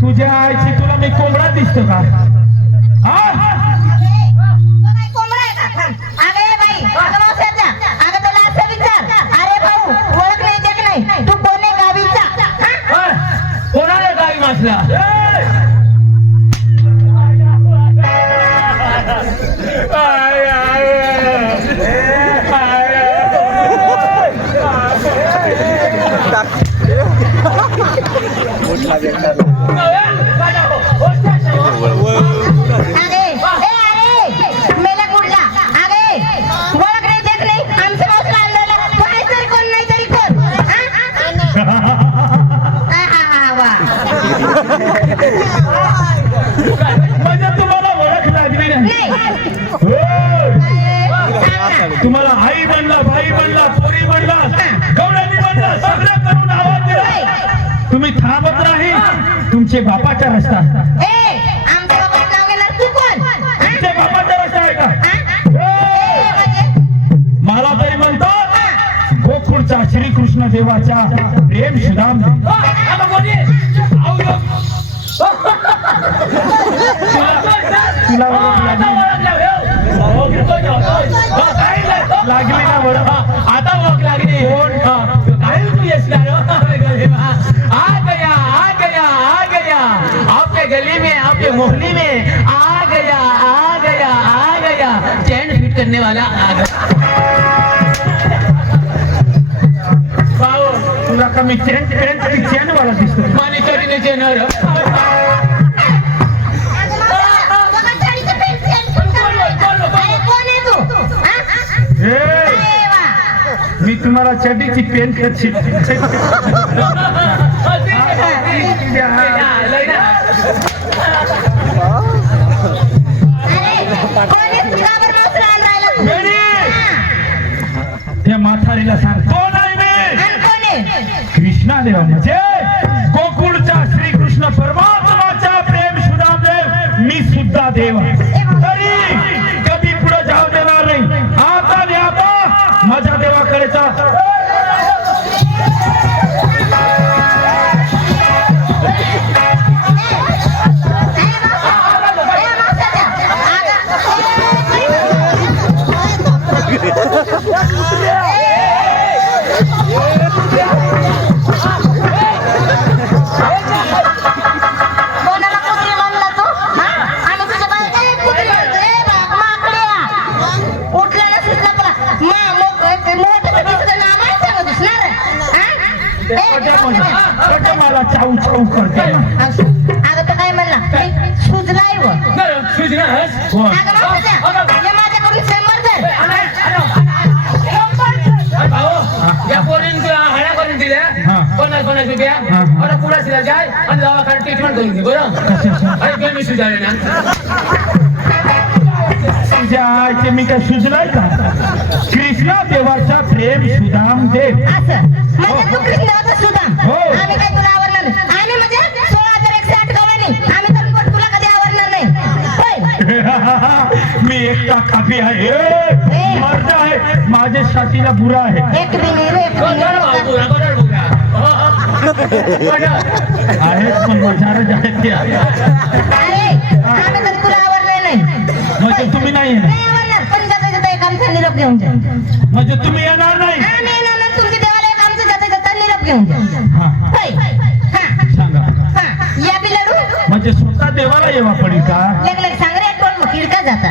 तुझ्या आईची तुला मी कोंबडा दिसतो का? कोणाला गावी मासला? तुम्हाला आई बनला, भाई बनला, पोरी बनला, गवळणी बनला, सगळं करून आवाज दिला. तुम्ही थांबत नाही तुमचे बापाच्या रस्ता. तुमचे बापाच्या रस्ता आहे का? मला तरी म्हणतात गोकुळचा श्रीकृष्ण देवाच्या प्रेम सुदाम. तुला लागली ना बरं? आता भूक लागली. काय तू येसणार? आ गया आपके गली में, आपके मोहल्ले में आ गया चैन फिट करने वाला आ गया. तुला कमी चैन वाला दिसतो. माने चढीने चेनर. मी तुम्हाला चड्डीची पेन करची. त्या म्हातारीला सांग कोण आहे मी? कृष्णा देव म्हणजे गोकुळचा श्रीकृष्ण परमात्माचा प्रेम सुदाम देव. मी सुद्धा देव तरी कधी पुढे जाऊ देणार नाही. आता ने आता माझ्या देवाकडेचा मला चाऊ चाऊ करते. अगं तर काय म्हणला सुजलाय व माझ्याकडून या पोरीन हळ्या करून दिल्या 50 रुपया. आता पुढे शिला जाय आणि दवाखान्यात ट्रीटमेंट करून घे. बरं अरे मी सुजाले ना. तुझ्या मी काय सुजलाय का? कृष्णा देवाचा प्रेम सुदाम देव. असं म्हणजे तू कृष्णाचा सुदाम. आम्ही काय तुला आवडणार नाही. आम्ही म्हणजे 16,108 गवळणी. आम्ही तर तुला कधी आवडणार नाही. मी एकटा काफी आहे. मर्द आहे माझ्या साथीला बुरा आहे. एक मिनिट आहेत पण मचारच आहेत ते. अरे आम्ही तर तुला आवडले नाही म्हणजे तुम्ही नाही येणार? नाही आवडणार पण जाता जाता एक आमचा निरोप घेऊन जा म्हणजे तुम्ही येणार नाही? आम्ही येणार नाही तुमच्या देवाला एक आमचं जाता जाता निरोप घेऊन जा हा, हा. होय. हा, सांगा. हा. या बी लाडू म्हणजे स्वतः देवाला येवा पडेल का? लेक लेक सांग रे टोल किडका जाता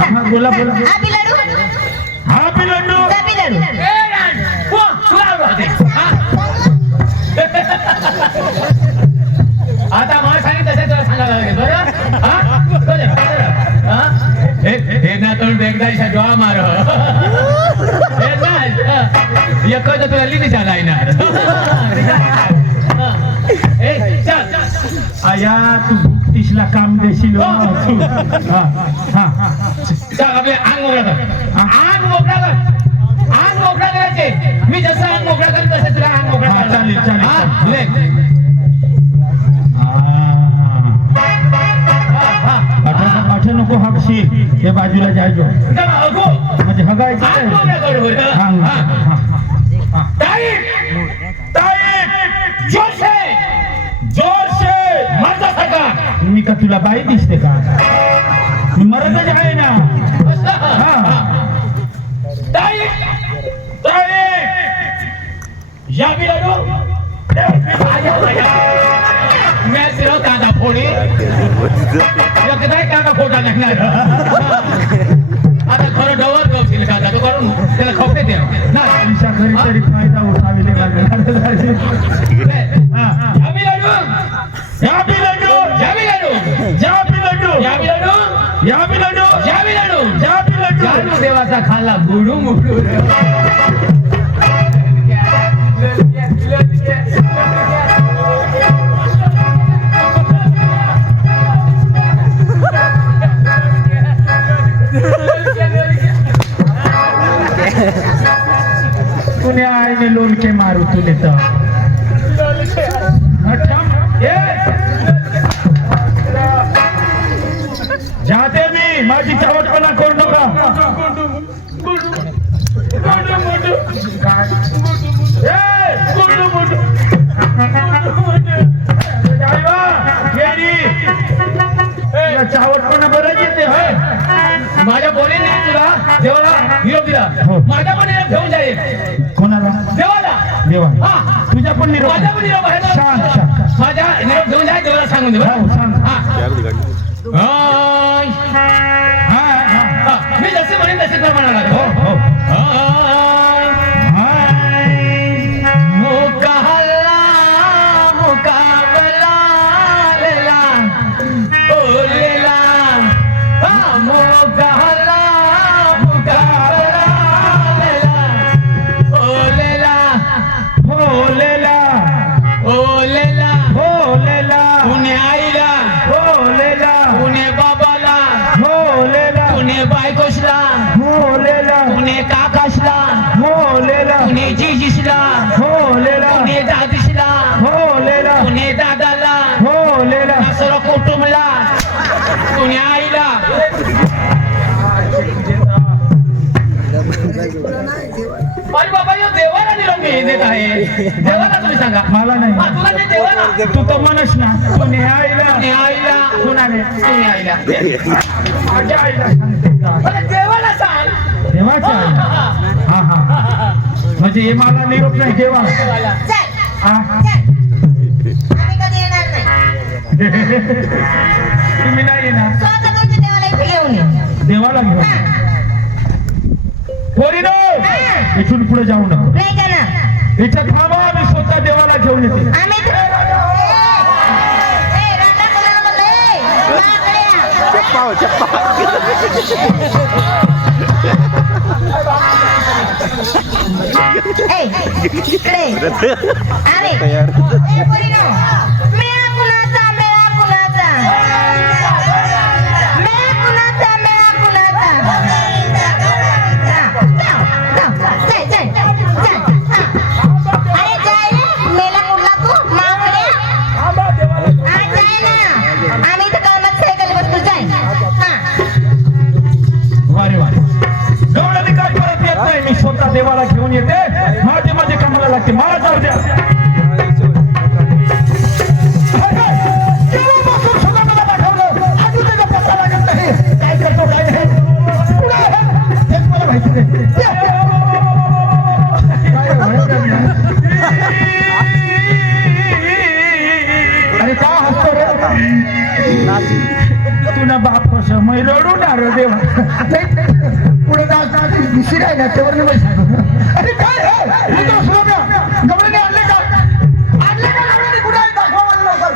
हा, बोला बोला. हा बी लाडू हा बी लड्डू. जा बी लाडू तुला आवडते हा? आता मला सांगितलं तसं तुला सांगायला लागेल बरं हा? बरं, बरं. हा? हे ना तोंड एकदा डोळा मार हे ना एक तर तुला लिहिली झाला येणार चल आया तू भुकटीसला काम देशील हो. तू. हा, हा, हा. चल आपले अंग मोकळा कर अंग मोकळा कर अंग मोकळा करायचे मी जसं अंग मोकळा करेन तसं तुला अंग मोकळा हा, करायचं. चालेल, चालेल. हा, लेख. आठ नको हगशी हे बाजूला जायचो चला, अगो. म्हणजे हगायचं अंग काय? मोकळा कर बरं. हा, हा. हा, हा. ताई ताई, जोर से जोर से. माझ्यासारखा मी का तुला बाई दिसते का? मी मरतच आहे ना. हा. ताई ताई, या बी लाडू मैं सिर्फ कांदा फोडी कांदा फोडा लागणार आता खरं डवर गवशील कांदा तो करून त्याला खपते द्या ना तुमच्या घरी तरी फायदा उठावी लागेल. हा. या बी लाडू या बी लड्डू. या बी लाडू या बी लड्डू. या बी लाडू या बी लड्डू. या बी लाडू या बी लड्डू. लाडू देवाचा खाल्ला बुडू मुडू कुण्या आईने लोणके मारू तुले तर जाते मी माझी चावटपणा करू नका. चावटपणा बरंच येते होय. माझ्या बोलीने तुला देवाला निरोप दिला हो. माझा पण निरोप घेऊन जाईल कोणाला? देवाला देवा. हा तुझ्या पण निरोप. माझा पण निरोप आहे ना. सांग सांग. माझा निरोप घेऊन जाय देवाला सांगून दे बरं? हो, सांग. हा. हाय. हा, हा. हा, मी जसे म्हणेन तसे तर म्हणाला हो हो. हाय. हाय. मुकाहल्ला मुकाबला लेला ओ लेला हा मुकाहल्ला मुकाबला लेला ओ लेला हो लेला. ओ लेला हो लेला. पुणे आईला हो लेला. पुणे बाबाला हो लेला. पुणे बायकोसला हो लेला. पुणे काकासला हो लेला. पुणे जिजीसला हो लेला. पुणे दादीसला हो लेला. पुणे दादाला हो लेला. सर्व कुटुंबला पुणे आईला अरे बाबा यो देवाला निरोप देत आहे देवाला तुम्ही सांगा मला नाही. हा, तुला नाही देवाला तू तर म्हणस ना पुणे आईला. पुणे आईला कुणाने? पुणे आईला माझ्या आईला सांगते का? अरे देवाला सांग देवाच्या आईला. हा हा. म्हणजे हे मला निरोप नाही देवा. देवाला. चल हा. चल आम्ही कधी येणार नाही तुम्ही नाही येणार. स्वतः तुमच्या देवाला इथे घेऊन ये देवाला घेऊन. हा. पोरीनो, हा. इथून पुढे जाऊ नका. नाही जाणार इथं थांबा. मी स्वतः देवाला घेऊन येते. आम्ही राधा कोणाला बोलले? माकडे या. ए, इकडे. अरे, ए, पोरीनो, मेळा कुणाचा, मेळा कुणाचा? मेळा कुणाचा, मेळा कुणाचा? जाऊ, चल, चल, चल, हा. अरे, जाय रे, मेला कुठला तू? माकडे. हा, जाय ना. आम्ही इथं कामात सायकल बसतो, जाय. हा. वारे वारे. गवळणी काय परत येत नाही. मी स्वतः देवाला घेऊन येते. माझे कामाला लागते. मला जाऊ द्या. असं मी रडून आलो देवा. पुढे दिशी काय ना त्यावर नाही सांगू. अरे काय गवळणी आणले का गवळणी कुठे आहे दाखवा मला लवकर.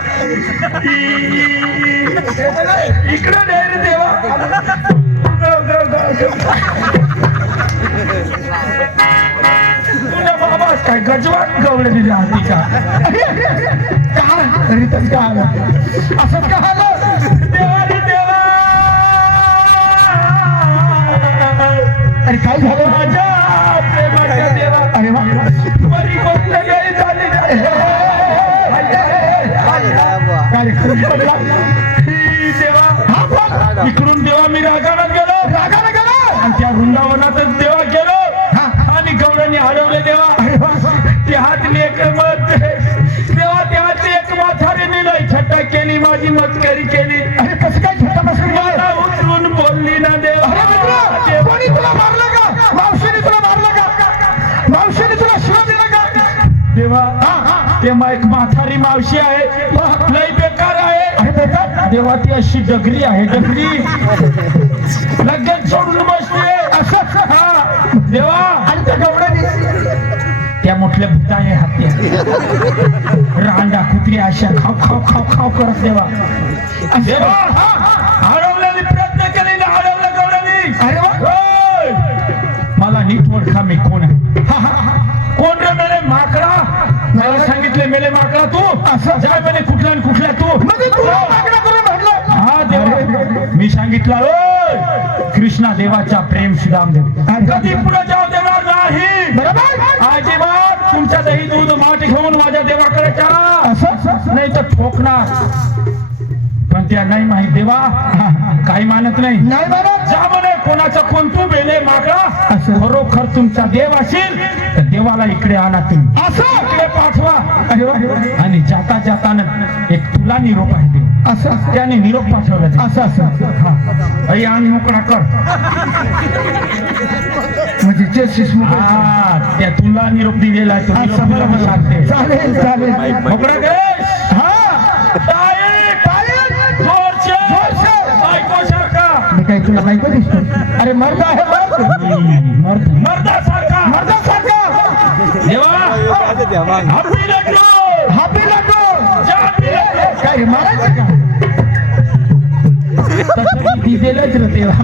इकडं नाही रे देवा. तुझ्या बाबा काय गजवान गवळणी दिली हाती का? काय रीतच का आलं असंच का आलं देवा रे देवा. अरे काय झालं माझ्या प्रेमाच्या देवा. अरे वा बरी गोष्ट गेली झाली कार्यक्रम पडला देवा. हा बोल. इकडून देवा मी रागानं गेलो रागानं गेला आणि त्या वृंदावनातच देवा गेलो हा. आणि गवळणी हरवले देवा. अरे वा ते हातली एक मत देवा, त्या हातली एक म्हातारी नेलं छट्टा केली, माझी मस्करी केली. अरे कसं काय छोटा बसून मला उचलून बोलली ना देवा. अरे मित्र कोणी तुला मारलं का मावशीने तुला मारलं का मावशीने तुला शिव दिलं का देवा हा, हा. ते एक म्हातारी मावशी आहे, लई बेकार आहे. अरे बेटा देवा ती अशी डगरी आहे, डगरी लगेच सोडून बसते. असं हा देवा. आणि त्या गवळणी त्या मोठल्या भूताने हाती रांडा कुत्री अशा खाव खाव खाव खाव करत देवा. देवा हरवल्याने प्रयत्न केले ना हरवलं गवळणी. अरे वा ओय! मला नीट ओळखा मी कोण आहे. कोण रे मेले माकडा. मला सांगितले मेले माकडा तू असं? जाय मेले कुठला आणि कुठल्या तू. म्हणजे तुला मागणं करून म्हणलं हा देवा मी सांगितलं ओय कृष्णा देवाचा प्रेम सुदाम देव कधी पुढे जाऊ देणार नाही. बरोबर अजिबात तुमच्या दही दूध माठ घेऊन माझ्या देवाकडे चला. असं नाही तर ठोकणार. पण त्या नाही माहित देवा काही मानत नाही. नाही म्हणत जा म्हणे कोणाचं कोण तू बेले माकडा. असं? खरोखर तुमचा देव असेल तर देवाला इकडे आणा तुम्ही. असं इकडे पाठवा. अरे वा आणि जाता जाताना एक तुला निरोप आहे देव. असं त्याने निरोप पाठवला देव. असं असं अरे आणि मोकळा कर. म्हणजे जे शिशमुख हा त्या तुला निरोप दिलेला आहे तो निरोप असं तुला मी सांगते. चालेल चालेल मोकळा कर. हा ताई, जोरचे. बायकोसारखा. मी काही तुला बायको दिसतो अरे मर्द आहे मर्द मर्दासारखा. मर्दासारखा देवा हॅपी लग्न. हापी लागतो हॅपी लग्न. काय मारायचं का तसं मी दिलेलंच रे देवा.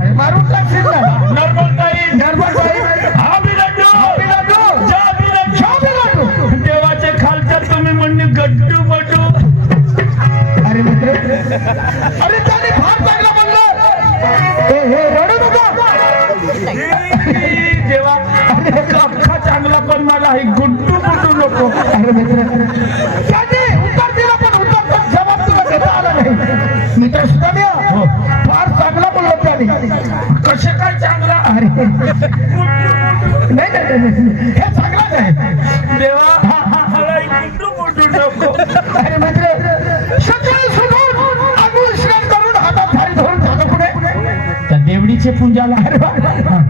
अरे मारून टाकशील ना नर्मल ताई. नर्मद बाई हॅपी लग्न. हापी लागतो हॅपी लग्न. हापी लागतो देवाच्या खालच्या तुम्ही म्हणणे गड्डू बड्डू. अरे मित्र अरे त्याने फार चांगलं म्हणलं हे रडू नका देवा अख्खा चांगला पण मला हे गुड्डू गुड्डू नको. अरे मित्र त्याने उत्तर दिलं पण उत्तर पण जबाब तुला देता आला नाही मित्र सुद्धा द्या हो. फार चांगला बोलत त्याने कसे काय चांगला. अरे नाही हे चांगलं नाही देवा मला हे गुड्डू गुड्डू नको. अरे मित्र सगळं सोडून अंघोळ स्नान करून हातात थाळी धरून जातो पुढे त्या देवडीचे पूजाला. अरे वा,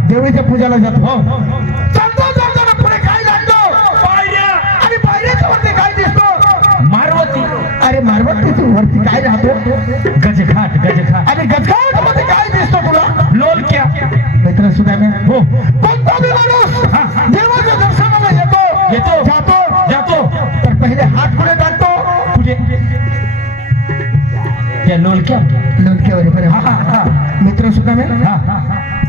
देवीच्या पूजाला जातो हो चालतो चालताना पुढे काय लागतो पायऱ्या. आणि पायऱ्याच्या वरती काय दिसतो मारवती. अरे मारवतीच्या वरती काय राहतो गजघाट गजघाट. आणि गजगाट मध्ये काय दिसतो तुला लोलक्या. मित्र सुद्धा हो कोणता बी माणूस देवाच्या दर्शनाला येतो. जातो जातो तर पहिले हात पुढे टाकतो तुझे त्या लोलक्या. लोणक्यावर बरं हा हा हा मित्र सुद्धा हा हा.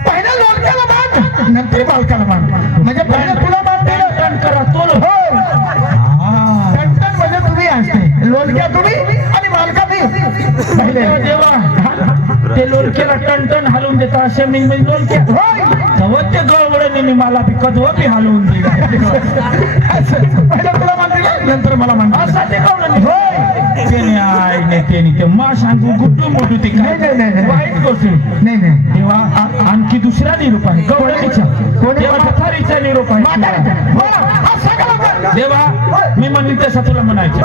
पहिल्या लोणक्याला मान नंतर बालकाला मान म्हणजे पहिलं तुला मान दिलं टन करा तो लो. हो हा. टणटण म्हणजे तुम्ही असते लोणक्या तुम्ही आणि बालका मी पहिले देवा ते लोलक्याला टन हलवून देता असे मी लोलक्या. होय तेव्हा ते गवळणी मला बी कधवा बी हलवून दिला. असं पहिलं तुला मान दिलं नंतर मला मान दिलं. असा ते गवळणी. होय त्याने आय नाही त्याने ते मा सांगू गुड्डू मोठू ते नाही, नाही, नाही, नाही. वाईट गोष्ट. नाही नाही तेव्हा आणखी दुसरा निरोप आहे गवळणीचा. कोणी? त्या म्हातारीचा निरोप आहे. म्हातारीचा. बोला, हा सांगा लवकर. देवा मी म्हणली तसं तुला म्हणायचं.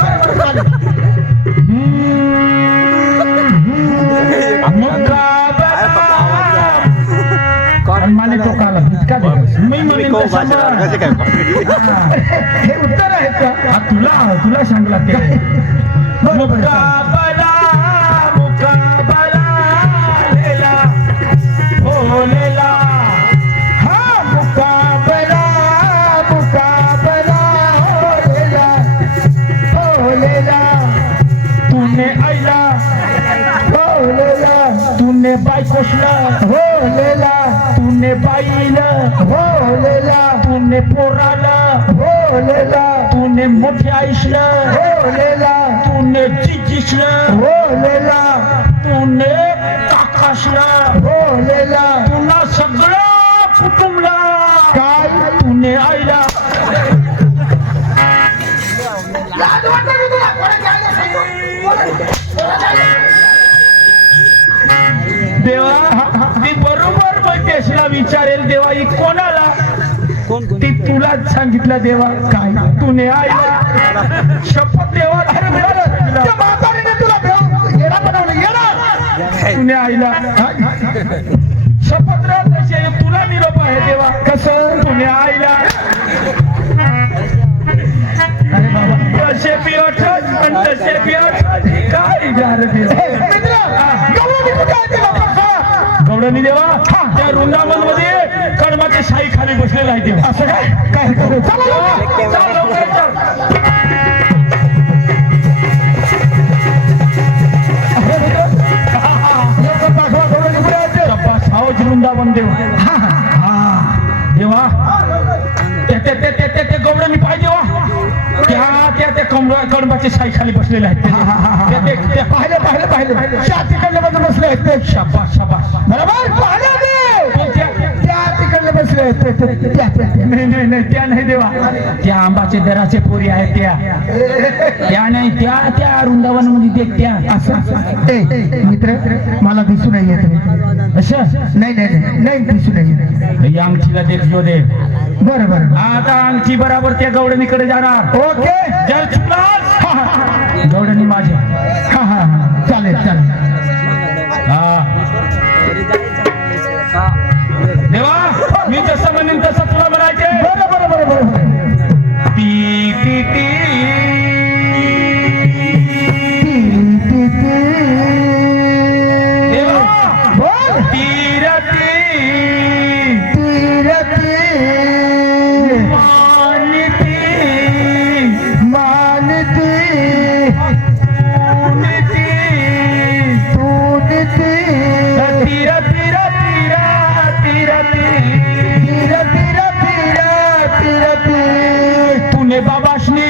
माने टोकाला इतका दिवस मी म्हणेन तसं म्हण. हे उत्तर आहेत का हा, तुला सांगला ते मुकाबला मुकाबला बायकोसला हो लेला तूने बाईला हो लेला तूने पोराला हो लेला तूने मोठ्या आईसला हो लेला तूने जिजीसला हो लेला तूने काकासला हो लेला पुन्हा सगळा कुटुंबला काय तूने आईला लाज वाटते का तुला? कोणाची आईला सांगतो? देवा ती बरोबर मैत्याशीला विचारेल देवा ही कोणाला ती तुलाच सांगितलं देवा काय तूने आईला शपथ देवा अरे देवा, त्या म्हातारीने तुला भेव येडा बनवलं येडा तूने आईला शपथ राहत तशी तुला निरोप आहे देवा कसं तूने आईला अरे बाबा तसे पिवट तसे पिवट काय विचार देवा गौडनी देवा त्या वृंदावन मध्ये कडमाच्या शाही खाली बसलेला आहे देवा असं काय काय करू? चला, चल लवकर चल. लवकर पाठवा, गौरवणी पुढे आहे ते. शाबास, आओच वृंदावन देवा देवा ते गौडनी पाहिजे वा त्या कडमाच्या शाही खाली बसलेले आहेत ते पाहिलं त्या तिकडले मध्ये बसले आहेत ते. शाबास शाबास बरोबर पाहिलं ते. कोणत्या? त्या तिकडले बसले आहेत ते. नाही त्या नाही देवा त्या आंबाचे दराचे पोरी आहेत त्या नाही त्या वृंदावन मध्ये त्या असं ए मित्र मला दिसू नाही येत रे. असं नाही दिसू नाही येत. या अंगठीला देखजो दे बरं बरं आता अंगठी बराबर त्या गौडणीकडे जाणार ओके जर चुकलास गौडणी माझ्या हा चालेल हा देवा मी जसं म्हणेन तसं तुला म्हणायचे बरं ती ती ती देवा बोल तीरती मानती तूने बाबाशनी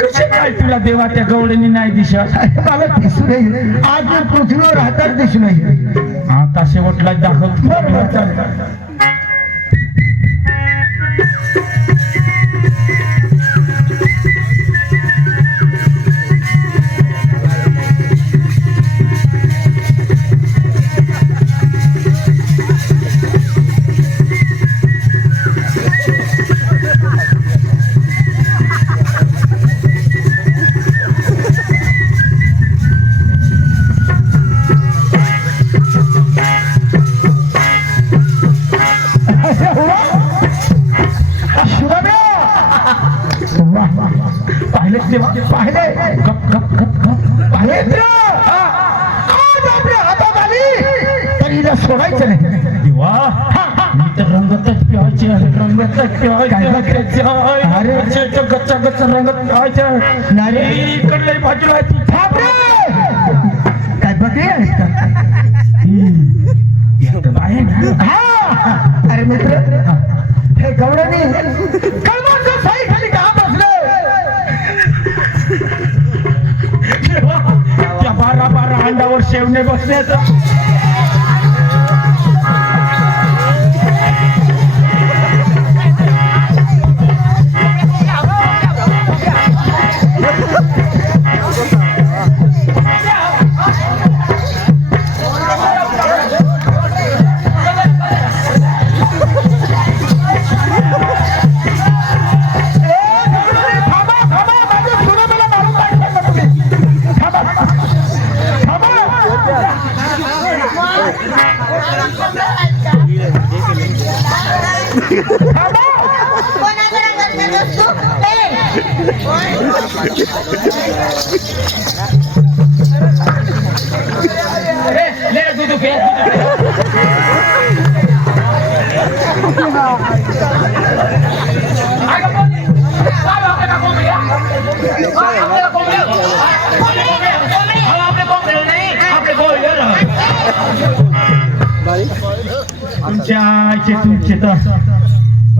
कसे काय तुला देवा त्या गवळणी नाही दिसत मला दिसू नाही आज पृथ्वीवर राहतात दिसू नाही आता शेवटला दाखव पाहिले देवा पाहिले गप गप गप गप पाहिले आज आपल्या हातात आली तरी हिला सोडायचं नाही देवा मी तर रंगतच पिवायचे रंगतच पिवायचे अरे गच्चा गच्चा रंगत पिवायचे नाही इकडल्या बाजूला आहे ती थांबरे काय बघे आहेस का आहे ना हा अरे मित्र हे गौरवणी कलमाच्या साई खाली का बसले त्या 12 अंडावर शेवणे बसण्याचं कोणाकडे रंगत तू ले दूध पे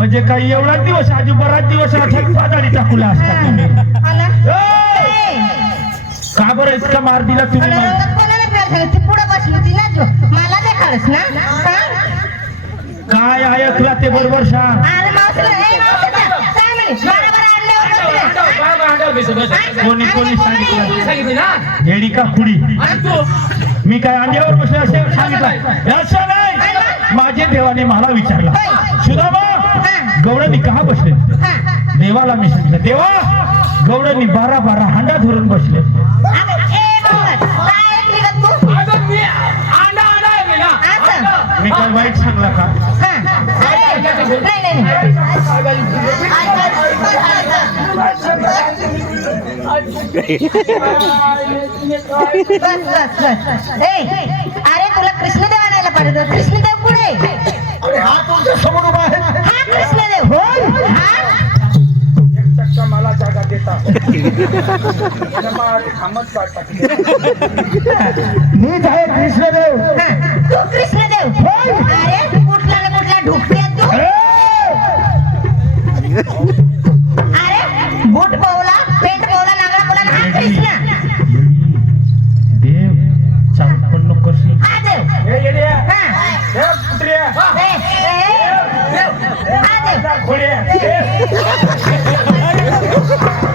म्हणजे काही एवढा दिवस आधी बराच दिवस पादारी टाकूला असता तुम्ही आला ए! का बरं इतका मार दिला तुम्ही मला? रंगात कोणाला प्यार झालं ती पुढे बसली होती ना जो मला देखाडस ना हा? काय ऐकला ते बरोबर सांग. अरे मावशीला ए मावशीला काय म्हणे बरोबर आणल्यावर बसले. कोणी सांगितलं सांगितलं ना हेडी का खुडी आणि तू मी काय अंड्यावर बसले असे सांगितलं असं नाही. माझे देवाने मला विचारला सुदामा गवळणी का बसले देवाला मी सांगितलं देवा गवळणी 12 हांडा धरून बसले. अगं, ए बाबा, काय ऐकली का तू? अगं मी अंडा आहे मी ना असं? मी काय वाईट सांगला का? हा. अरे, नाही, नाही. बस, बस, बस. ए, अरे तुला कृष्णदेव आणायला पाहिजे होतं. कृष्णदेव कुठे आहे? अरे हा तुमच्या समोर उभा आहे. हा कृष्णदेव हा मला जागा देता मीच आहे कृष्णदेव. हा. तू कृष्णदेव अरे कुठला ना कुठला ढुकते तू अरे बूट पावला पेंट पावला नागरा पावला हा कृष्ण देव चालत पण नको करशील. हा देव हा ए, ए, हा देव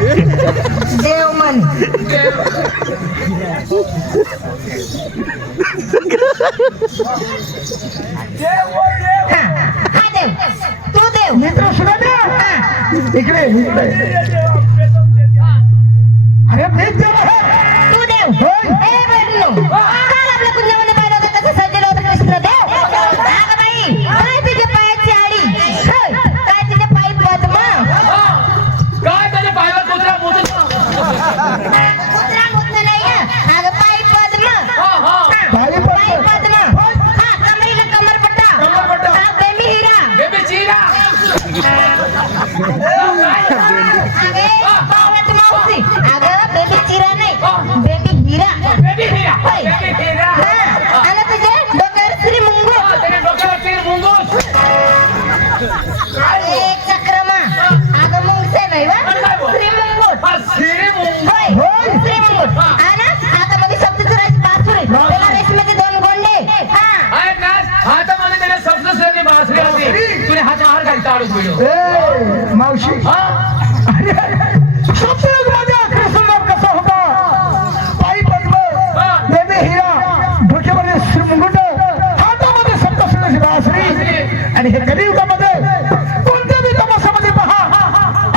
देव मन हा हा देव तू देव मित्र सुद्धा इकडे इकडे. अरे मीच देव आहे. तू देव ए बदलो काल आपल्या कुंजमध्ये पाहिलं होतं कसं सजलं होतं कृष्णदेव अगं बाई काय तुझ्या पायाची आडी होय, काय तुझ्या पायी पद्म काय त्याच्या पायावर कुत्रा मोठं कुत्रा मुतलं नाही हं. अगं पायी पद्म पायी पद्म. पायी पद्म हा कमरीला कमरपट्टा हा बेबी हिरा बेबी चिरा अगे पावत मावशी अगं बेबी चिरा नाही बेबी हिरा बेबी हिरा होय. बेबी हिरा हा आणि तुझ्या डोक्यावर श्री मुंगू त्याच्या डोक्यावरती मुंगूस एक चक्रमा अगं मुंगसे नाही वा श्री मुंगूट सिरी मुंग होय श्री मुंगूट आणि हातामध्ये सप्तचुराची बासुरी त्याला रेशमीचे 2 गोंडे हा आहे ना हातामध्ये त्याने सप्तसुराची बासरी होती तुने हात बाहेर घालता आडूस व्हिडिओ ए मावशी अरे सप्तयुग मध्ये कृष्णदेव कसा होता. पायी पद्म बेबी हिरा डोक्यामध्ये श्रीमुकुट हातामध्ये सप्तसुराची बासरी आणि हे कलियुगामध्ये कोणत्या बी तमाशामध्ये पहा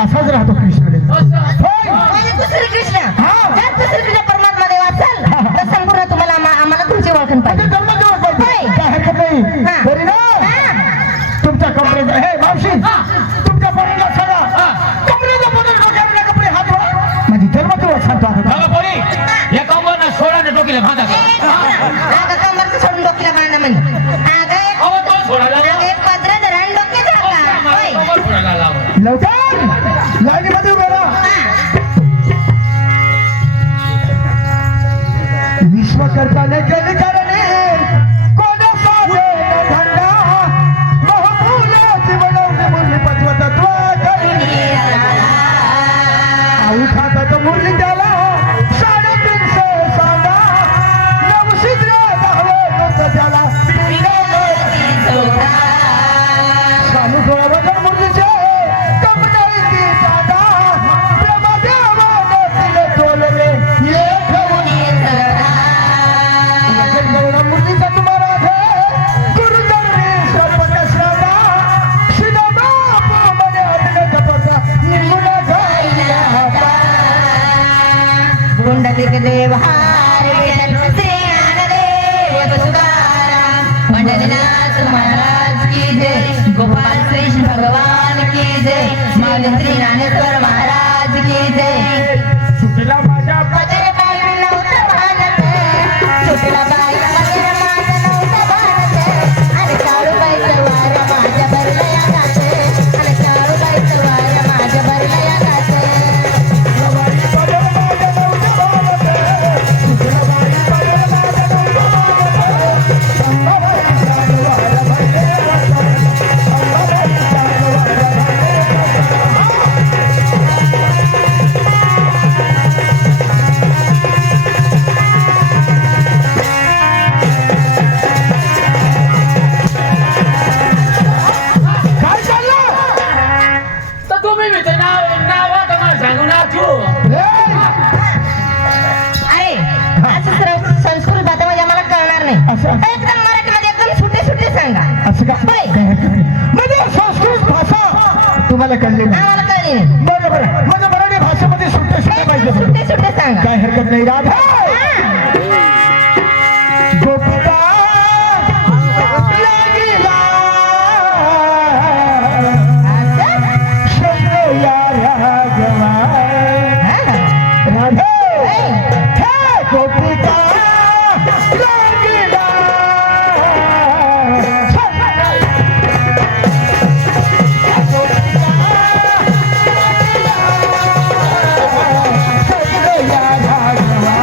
असाच राहतो कृष्णदेव. होय. म्हणजे तू श्रीकृष्ण हा. जर तू श्रीकृष्ण परमात्मा देव असाल तर संपूर्ण तुम्हाला आम्हाला तुमची ओळखण आता पाहिजे जन्मदिवस पाहिजे. होय. काय हरकत नाही. हा. बरी ना तुमच्या कपड्याचा हे मावशी तुमच्या पोरीला सांगा कपड्याचा बदल डोक्याला कपडे हात वा माझी जन्मदिवस सांगतो आता. बाबा पोरी या कंबरना सोळाने डोकीला बांधा अगं कमरचं सोडून डोक्याला बांधा म्हणे अगं अहो तो सोडायला लाव. एक पत्र धरा आणि डोक्यात टाका होय. कंबर सोडायला लाव. लवकर लाईनीमध्ये उभे राहा. विश्वकर्ताने केली करणे कोणा साधे धंदा बहुमूल्याची बनवणे मुरली पचवतत्व करी उठातात मुरली त्याला 350 सांगा 900 दहावे त्याला चालू डोळ्याबद्दल मुरलीचे कमनाई ती दादा ब्रह्मदेवाने तिले तोलले ये ठेवून गौरव मुरलीचा तुम्हाला गुरुचरणी सर्पट श्रादा शिदा बापू मने अडले कपटा निमुला गायला हाता पुंडलिक देव हार विठ्ठल श्री ज्ञानदेव तुकाराम पंढरीनाथ महाराज की जय गोपाल कृष्ण भगवान की जय माऊली श्री ज्ञानेश्वर महाराज की जय सुटला माझ्या पदर बाई नव्हतं भानत सुटला बाई पदर माझं नव्हतं भानत आणि काळूबाईचं वार माझ्या भरलया गाते आणि काळूबाईचं वार माझ्या भरलया गाते संभावाई तुम्ही मी ते नाव तुम्हाला सांगू नाचू अरे असं सर्व संस्कृत भाषा म्हणजे आम्हाला कळणार नाही असं? एकदम मराठीमध्ये एकदम सुटे सुटे सांगा असं का होय. काही हरकत नाही. म्हणजे संस्कृत भाषा तुम्हाला कळली नाही आम्हाला कळली नाही बरोबर म्हणजे मराठी भाषेमध्ये सुट्टे सुट्टे पाहिजे एकदम सुटे सुटे सांगा काय हरकत नाही राधा गोपिका लागिला शोभया राघवा राधे हे गोपिका लागिला शोभया राघवा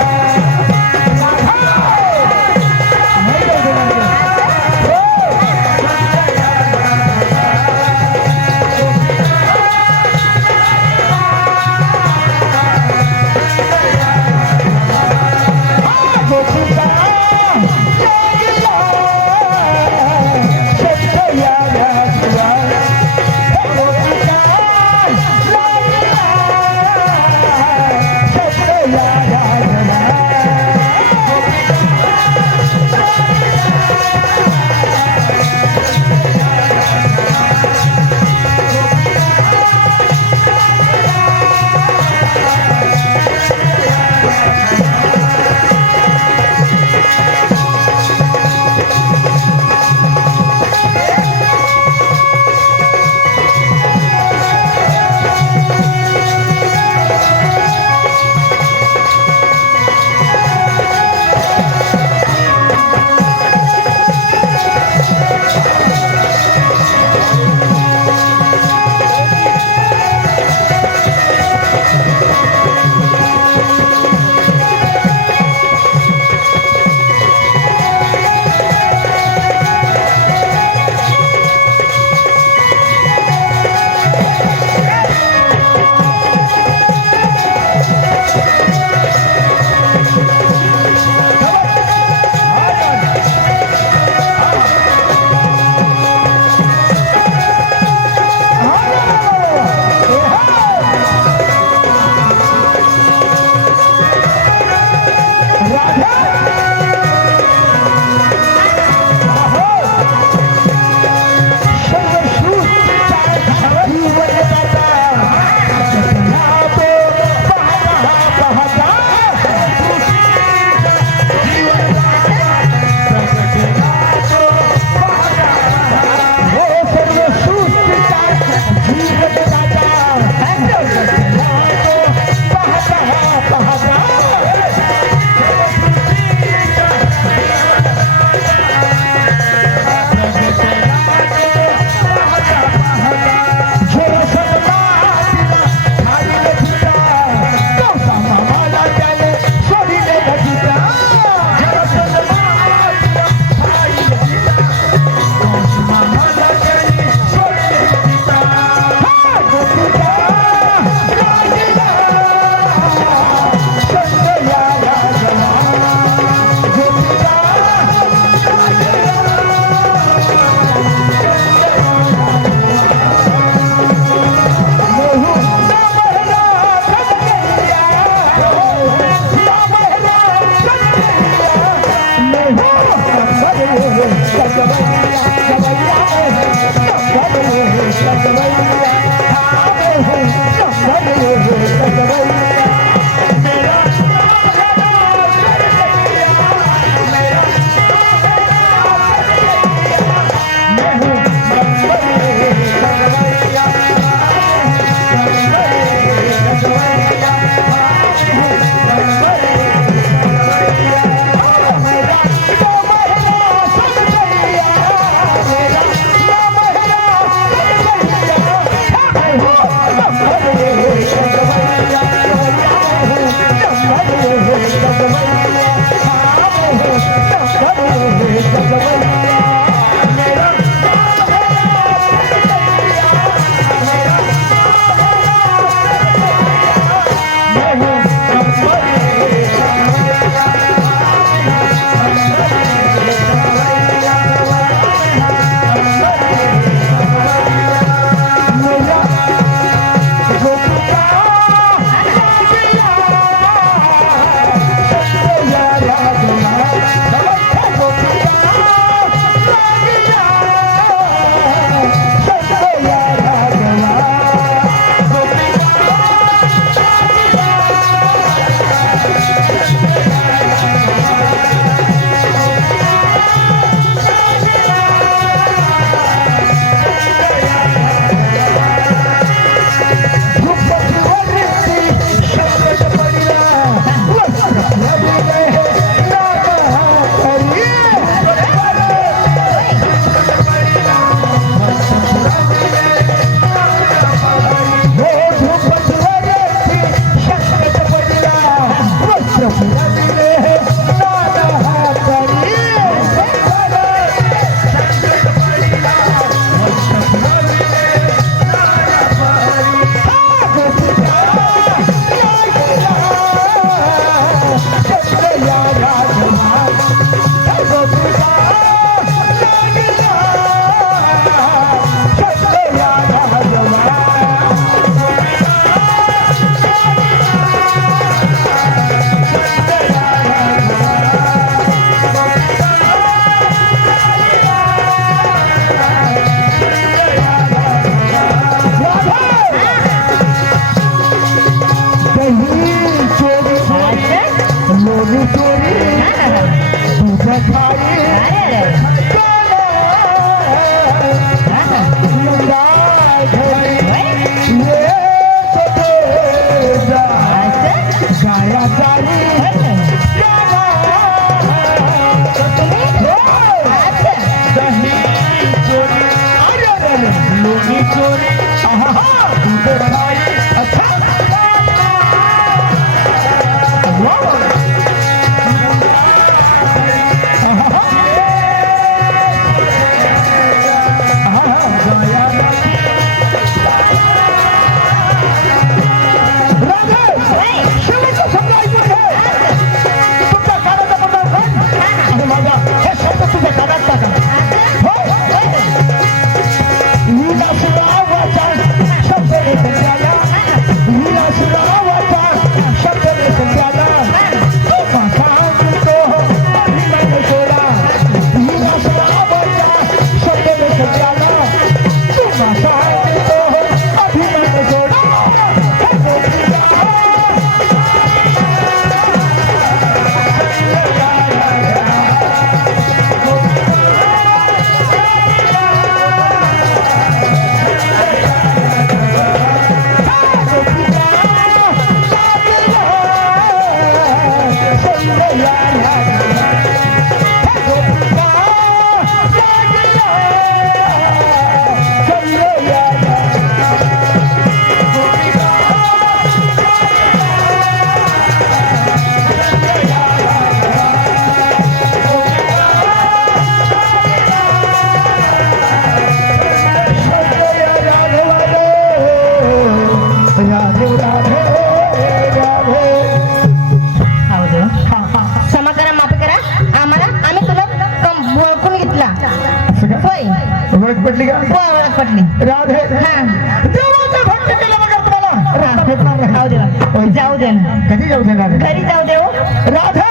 फेकणार नाही. जाऊ दे जाऊ दे ना. कधी जाऊ देणार नाही? घरी जाऊ दे हो. राधे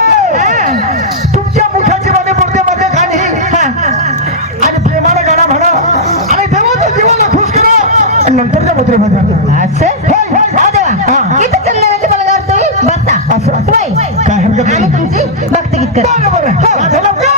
तुमच्या मुखाची मध्ये पडते मध्ये खाली आणि प्रेमाने गाणं म्हणा आणि देवाच्या जीवाला खुश करा आणि नंतरच्या मुद्रेमध्ये असं जाऊ देवा. किती चंदनाची मला करतोय बसा. असं वय काय हरकत आम्ही नाही. तुमची भक्ती गीत करतो. बरं बरं राधे लवकर.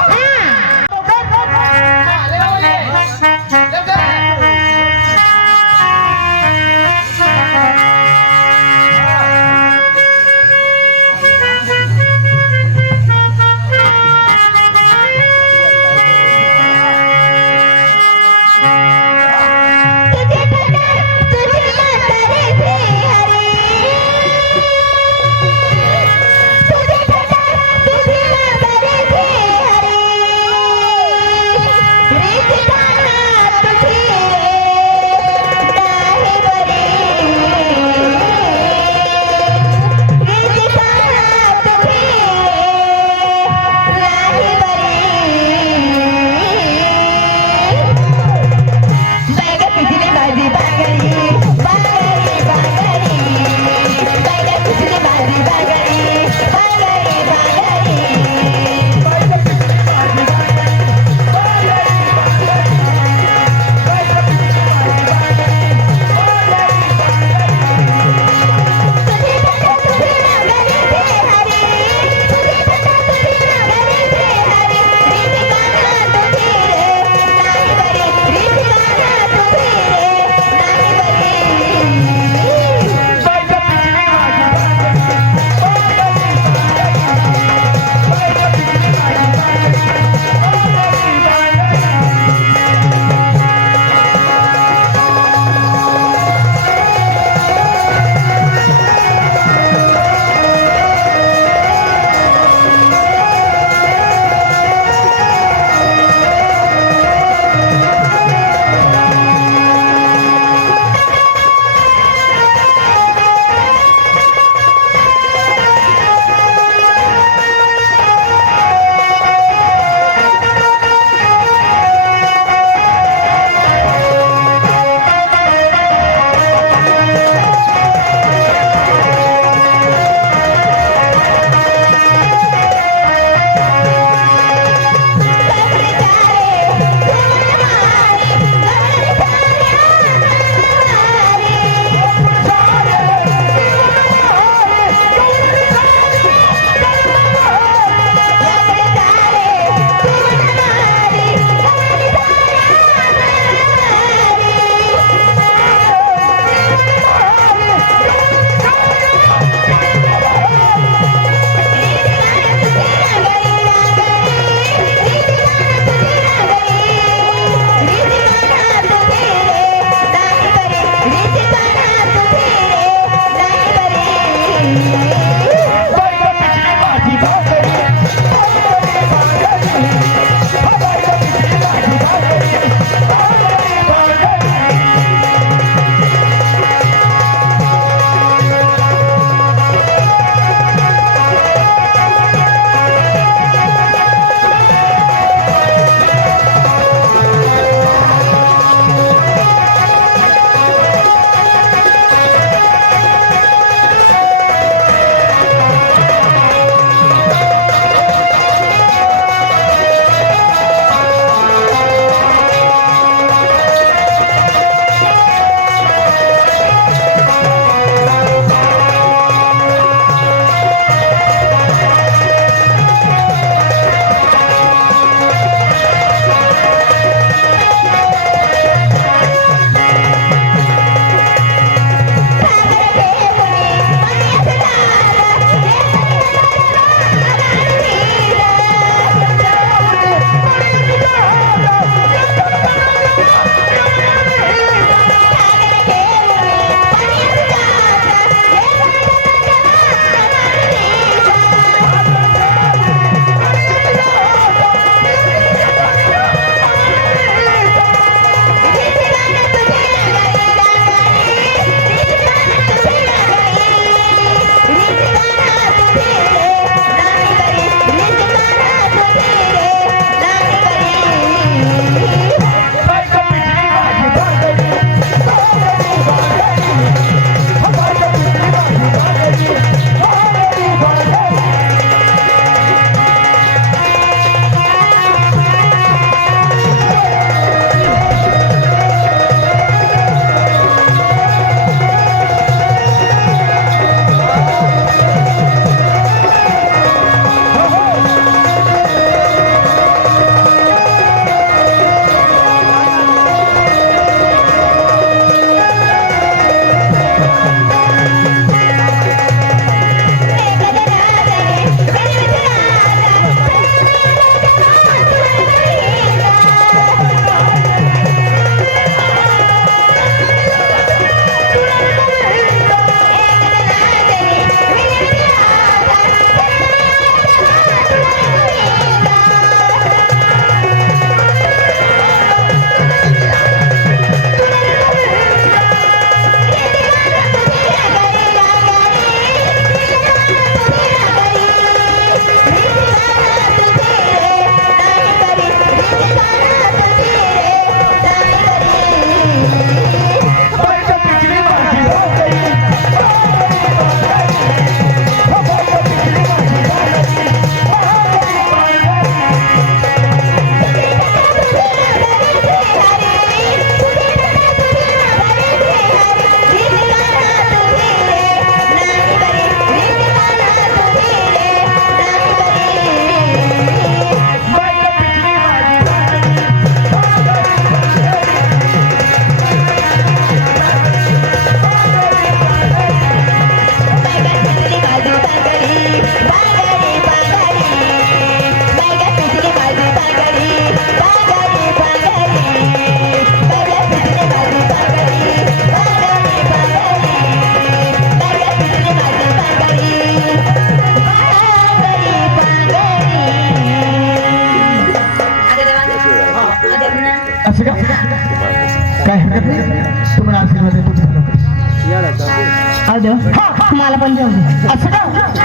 अहो देवा मला पण जाऊ दे. असं का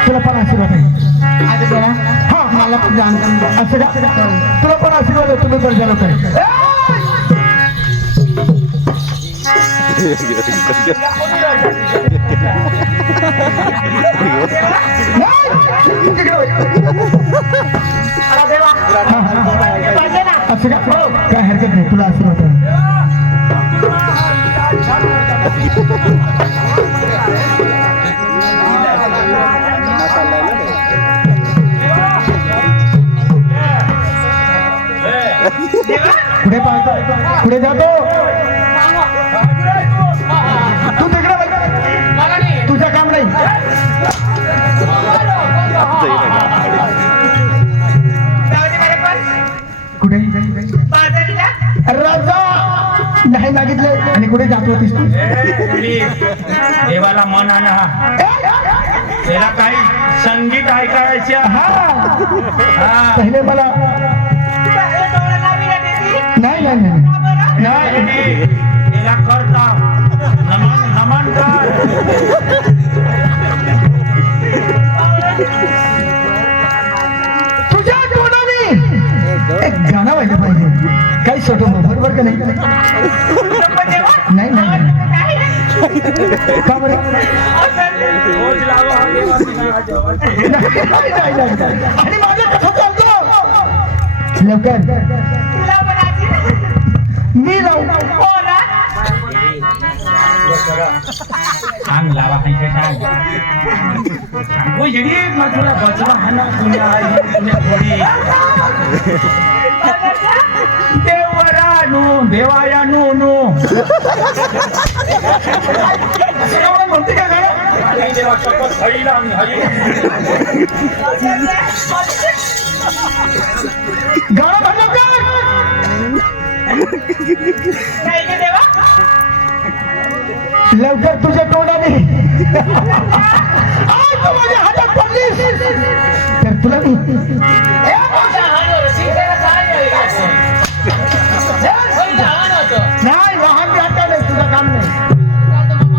तुला पण आशीर्वाद आहे अगं देवा हा मला पण जाण असं का तुला पण आशीर्वाद आहे तुम्ही तर झालं काय असं का काय हरकत नाही तुला आशीर्वाद आहे पुढे पाहतो पुढे जातो तू तिकडे मला नाही तुझं काम नाही कुठे राजा नाही मागितलं आणि कुठे जातो होतीस तू देवाला मन आणा त्याला काही संगीत ऐकायचे हा पहिले मला नाही नाही नाही नाही त्याला करता नमन कर तुझ्या तोंडाने एक गाणं व्हायला पाहिजे काही सोटो बरोबर का नाही नाही नाही का बरं रोज लावा आणि माझं कसं चालतो लवकर मी लावू सांग लावा काही सांग सांगू जडी तुला बचवा हाना देवरानू देवायानू नो म्हणते का गाणं देवा शपथ हरीला आम्ही हरी गाणं म्हणलं का लवकर तुझ्या तोंडाने आज तू माझ्या हातात पडलीस तर तुला मी नाही वाहन बी हातात नाही तुझं काम नाही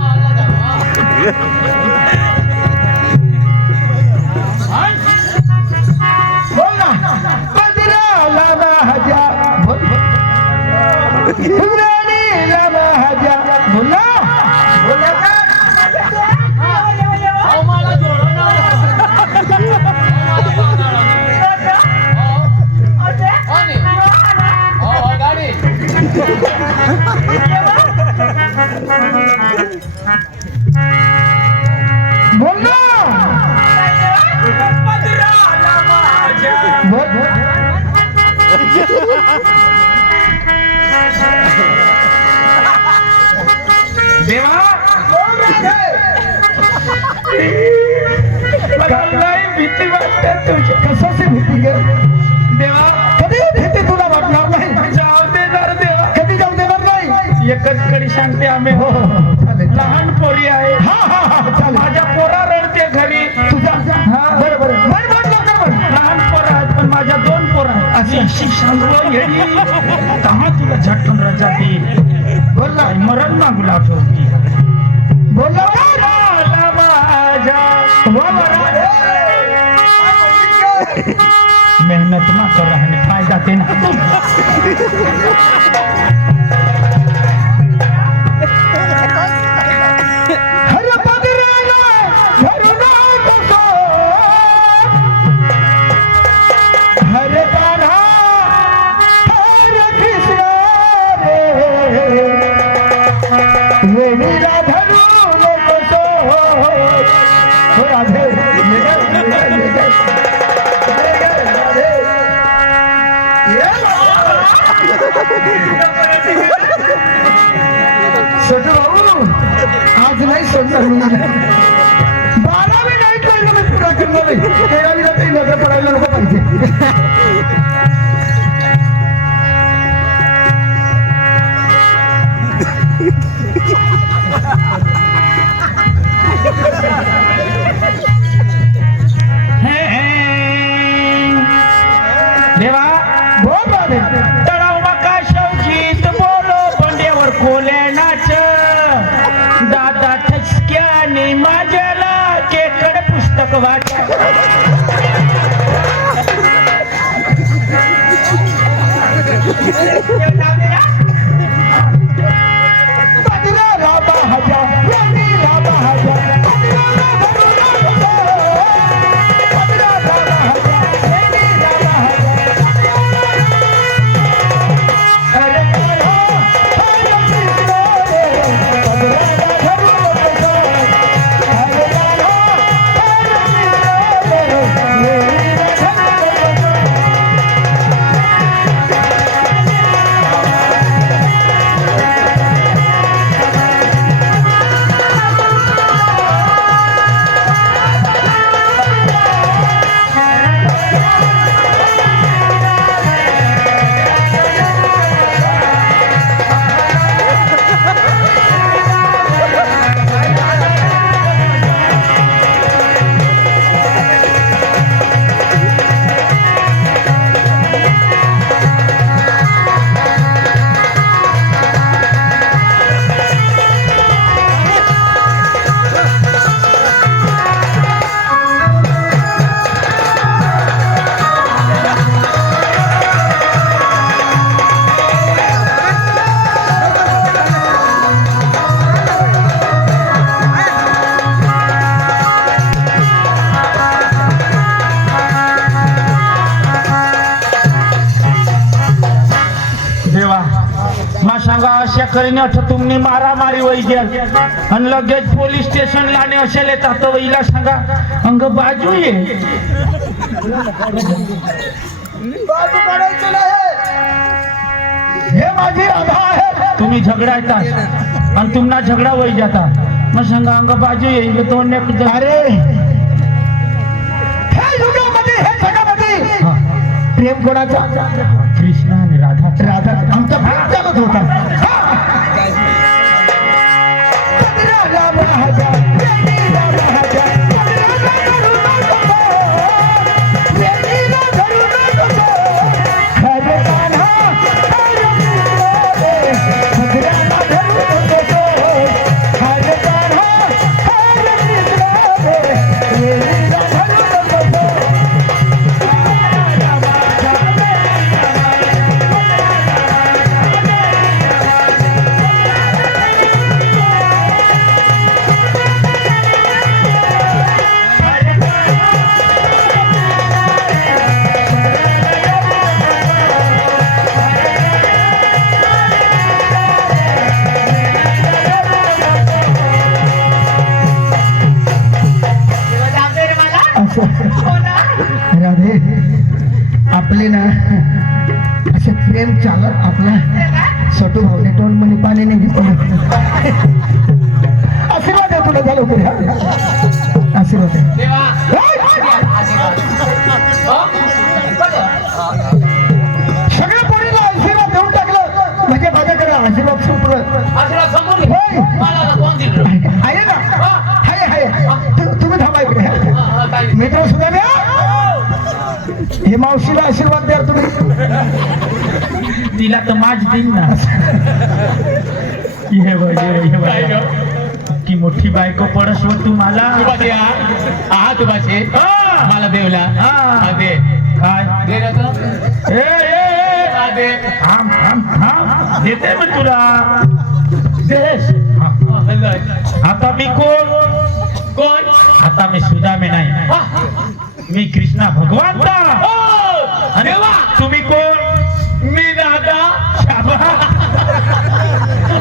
बोल ना बदराला महाजा बोल हुजरानीला महाजा बोल ना बोल ना बोल ना बोल देवा मला लई भीती वाटते तुझी कशाची भीती ग देवा कधी भीती तुला वाटणार नाही जाऊ देणार देवा कधी जाऊ देणार नाही एकच कडी सांगते आम्ही हो हो हो, चालेल लहान पोरी आहे हा हा हा चालेल माझ्या पोरा रडते घरी तुझा बरं बरं म्हण म्हण लवकर म्हण लहान पोरं आहेत पण माझ्या दोन पोरं आहेत अशी अशी सांगू येडी कहा तुला झटकन रजाती बोल ना मरण मागू लागतो बोल लवकर मेहनत ना कर रहा है फायदा देना हर पदराला धरुणा बसो हर दाना हर कृष्ण रे वेणीला धरून बसो हो राधे सटू भाऊ आज नाही सोडणार मुलाला 12वी नाईट राहिलं मी पुरा करणार नाही 13वीला तरी नजर पडायला नको पाहिजे देवा बोल राधे तळाव मका शौकीत बोलो बंड्यावर कोल्या नाच दादा ठसक्याने आणि माझ्याला केकड पुस्तक वाचा बजरा राधा हजा प्रेमी राधा हजा बजरा राधा हजा प्रेमी राधा हजा अरे आया अरे कृष्ण रे बजरा राधा हजा अरे आया अरे कृष्ण रे मेरी राधा देवा मा सांगा अशा करीने तुमने मारामारी वही गेल आणि लगेच पोलीस स्टेशन लाने असेल येतात वहीला सांगा अंग बाजू ये बाजू पडायचं नाही हे माझी राधा आहे तुम्ही झगडायता आणि तुम्हाला झगडा वही जाता मग सांगा अंग बाजू येईल तो अरे हे युगामध्ये हे जगामध्ये प्रेम कोणाचा कृष्ण आणि राधा राधा आमचा प्रेम चालत होता बजरा राधा हजा प्रेमी राधा हजा बजरा राधा प्रेमी राधा हरे कान्हा हरे कृष्ण रे बजरा राधा हरे कान्हा हरे कृष्ण रे मेरी राधा राधे आपले ना असे प्रेम चालत आपला सटू भावने तोंड म्हणे पाणी नाही घेतलं आशीर्वाद आहे तुला झालं पुढे आशीर्वाद आहे देवा सगळ्या पोरीला आशीर्वाद देऊन टाकलं म्हणजे माझ्याकडे आशीर्वाद संपलं आशीर्वाद समोर घे. होय. मला आता कोण दिलं आहे ना आहे तुम्ही थांबा इकडे काय मित्र सुद्धा द्या हे मावशीला आशीर्वाद द्या तुम्ही तिला तर माझ देईन ना हे बघ, हे काय बघ. गं? ती मोठी बायको पडस हो तू मला तुपाचे हा तुपाचे हा. मला देवला हा. हा, दे काय दे ना तो. ए हा, दे थांब थांब थांब देते मी तुला देस हा. हा, लय. आता मी कोण कोण आता मी सुदामे नाही हा. मी कृष्णा भगवंता ओ, आणि देवा तुम्ही कोण मी राधा शाबास.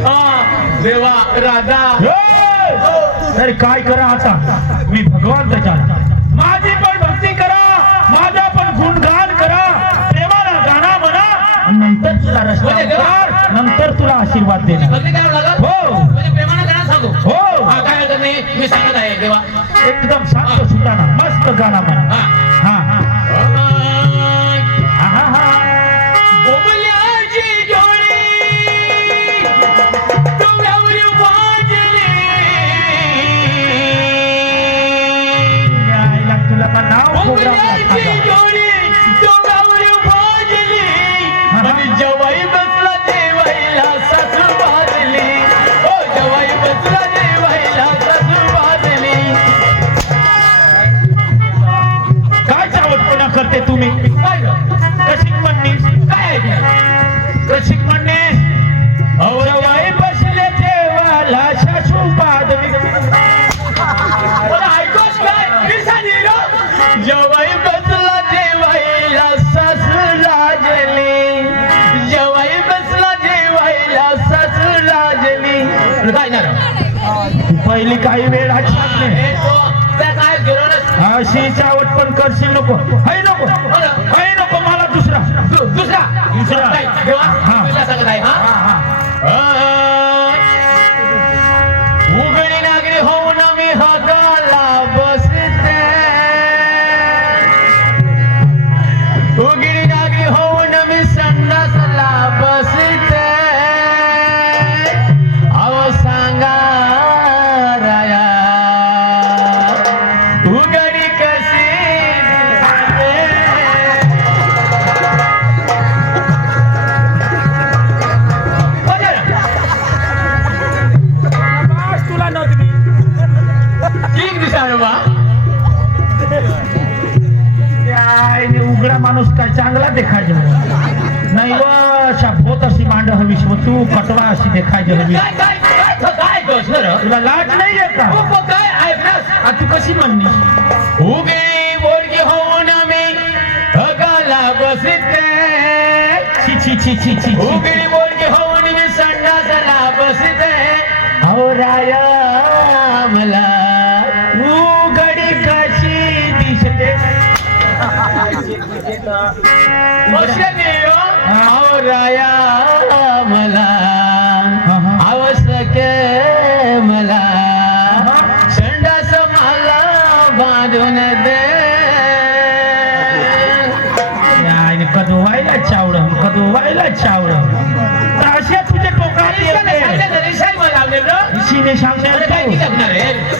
हा, देवा राधा तर काय करा आता मी भगवंताच्या माझी पण भक्ती करा माझा पण गुणगान करा प्रेमाला गाणं म्हणा नंतर तुला रस्ता म्हणजे देवा? उतार, नंतर तुला आशीर्वाद देणार भक्ती करावं लागल हो म्हणजे प्रेमानं गाणं सांगू हो हा काय हरकत नाही मी सांगत आहे देवा एकदम शांत सुताना मस्त गाणं म्हणा हा हा हा हा हा बोबल्याची जोडी डोंगरावर वाजली यायला तुला का नाव बोबल्याची प्रोग्राम जोडी डोंगरावर वाजली आणि जवाई बसला देवाईला सासू वाजली ओ जवाई बसला देवाईला सासू वाजली वेळ अजिबात हे नाही तो त्या काय गिरणच अशी चावट पण करशील नको है नको है नको मला दुसरा दुसरा दुसरा. काय, देवा हा. तुला सांगत आहे हा हा हा उघडी नागरी होऊन मी हकाला बसते उघडी नागरी होऊन मी संडासला बसते अहो सांगा राया उघडी कशी बस तुला नोंदणी ठीक दिसाळ बा त्या उघडा माणूस काय चांगला देखायचे नाही व अशा भोत अशी मांड हवीस व तू कटवा अशी देखायची हवी काय काय काय काय दोष ना तुला लाज नाही येत का काय ऐकलास आ, तू कशी म्हणली उघडी बोलकी होऊन मी हकाला बसते छी छी छी छी छी उघडी बोलकी होऊन मी संडासला बसते अहो राया मला उघडी कशी दिसते अहो राया मला आवश्यक मला संडास मला बांधून दे कदवायला चावडं कदवायला चावडं तर अशा तुझ्या टोकात ऋषीने सांगणार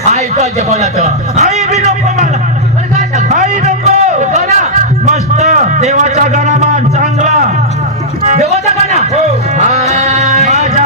ऐकायचं बोला तर आई बी नको मला काय सांग आई नको मस्त देवाचा गाणा मान चांगला देवाचा गाणा हो हाय. माझा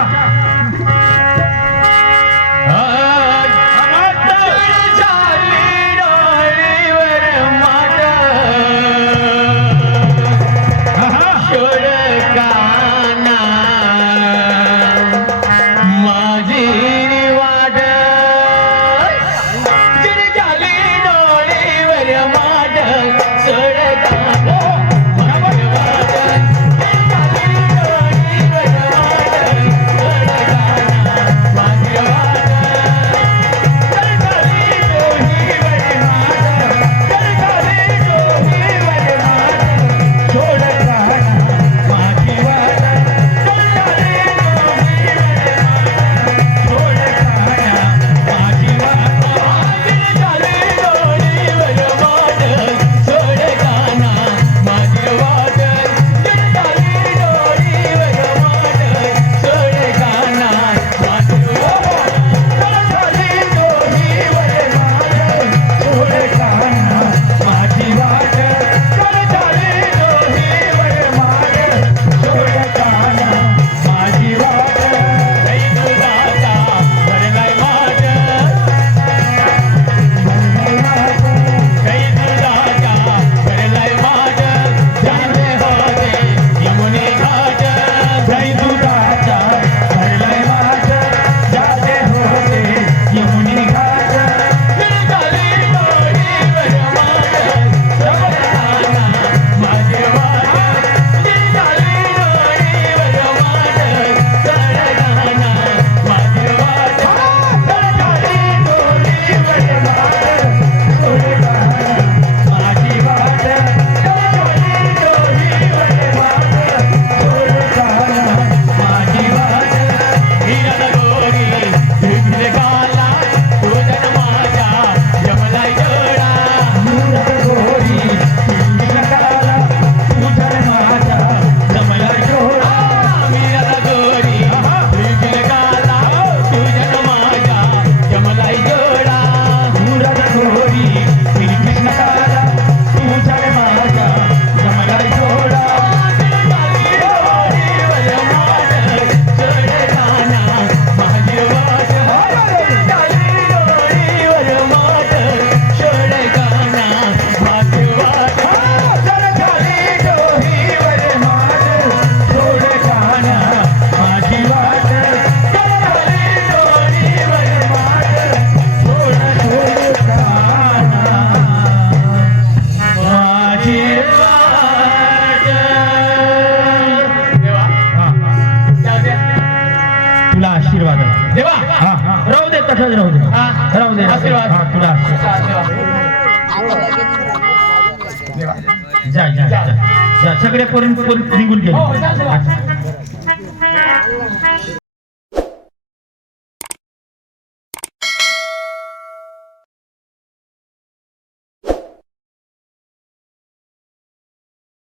तसंच राहू दे हा. राहू दे आशीर्वाद. हा तुला आशीर्वाद. जा जा जा जा. सगळे करून निघून हो, चालतं. गेले